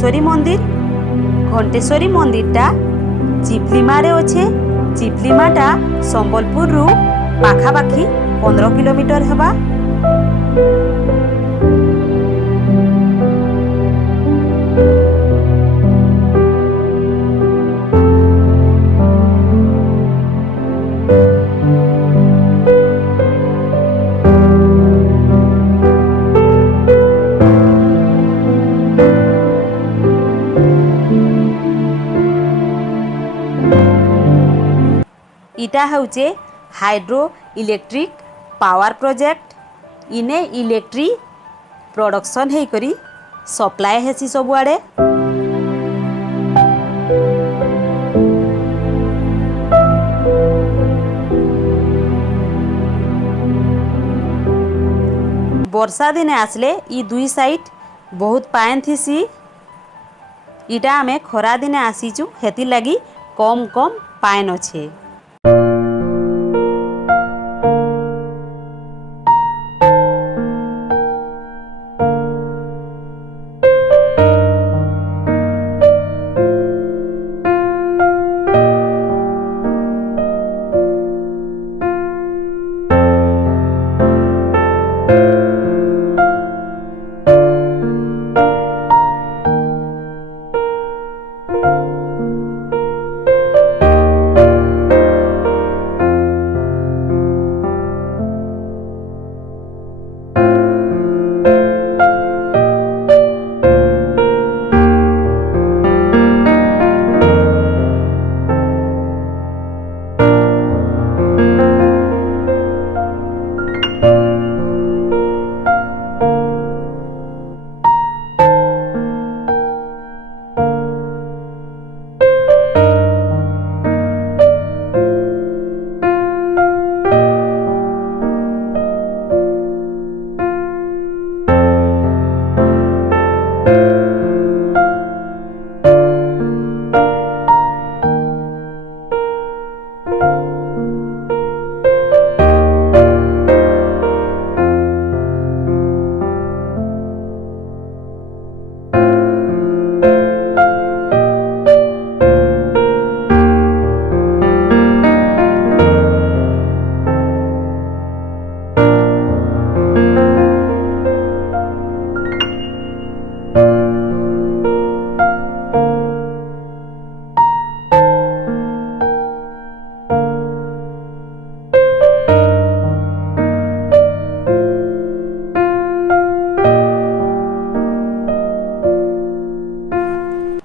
घंटेश्वरी मंदिर। घंटेश्वरी मंदिरटा चिप्लिमारे अच्छे। चिप्लिमाटा संबलपुर रु पाखापाखि 15 किलोमीटर हेबा। इटा होचे हाइड्रो इलेक्ट्रिक पावर प्रोजेक्ट। इने इलेक्ट्रिक प्रोडक्शन है करी सप्लाय हेसी सबुआड़े। वर्षा दिने आसले ई दुई साइड बहुत पाएन थीसी। इटा आमे खरा दिने आसीचु हेती लगी कम कम पाएन अच्छे।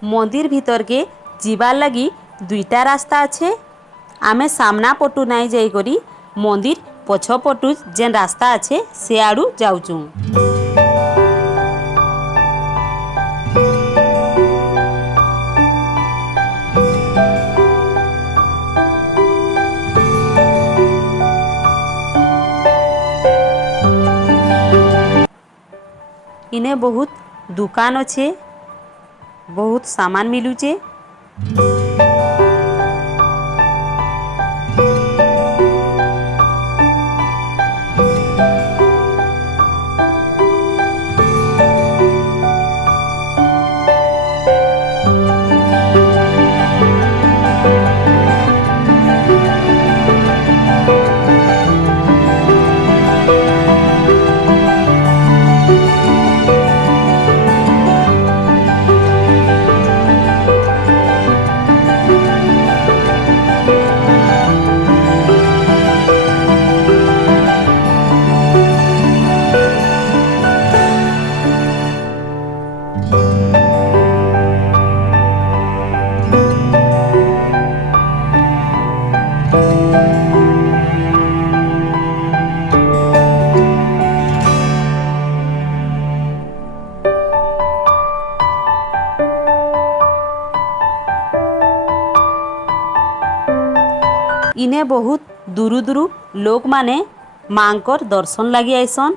मंदिर भीतर के जीवार लगी दुईटा रास्ता अच्छे। आमे सामना पटु नाई जाई करी मंदिर पछ पटु जेन रास्ता अच्छे से आड़ू जाऊचू। इने बहुत दुकान अच्छे, बहुत सामान मिलुचे। इने बहुत दूरु दूरु लोक माने मांकर दर्शन लगी आइसन।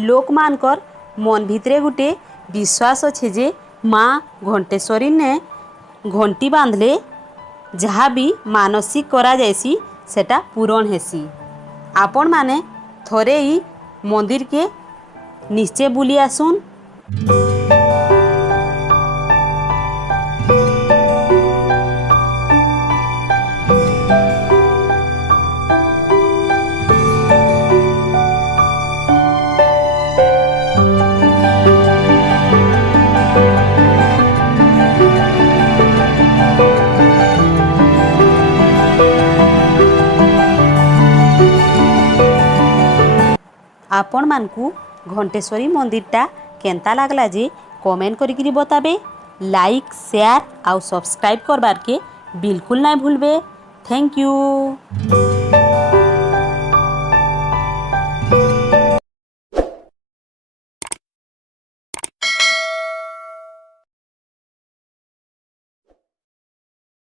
लोक मानकर मन भितरे गुटे विश्वास अच्छे जे माँ घंटेश्वरी ने घंटी बांधले जहाँ भी मानसिक करा जायसी सेटा पूरण हेसी। आपण माने थोरे ही मंदिर के निश्चय बुली आसुन। आपण मानकू घंटेश्वरी मंदिरटा केंता लागला जे कमेंट करिकरी बताबे। लाइक शेयर आउ सब्सक्राइब करबार के बिल्कुल ना भूलबे। Thank you.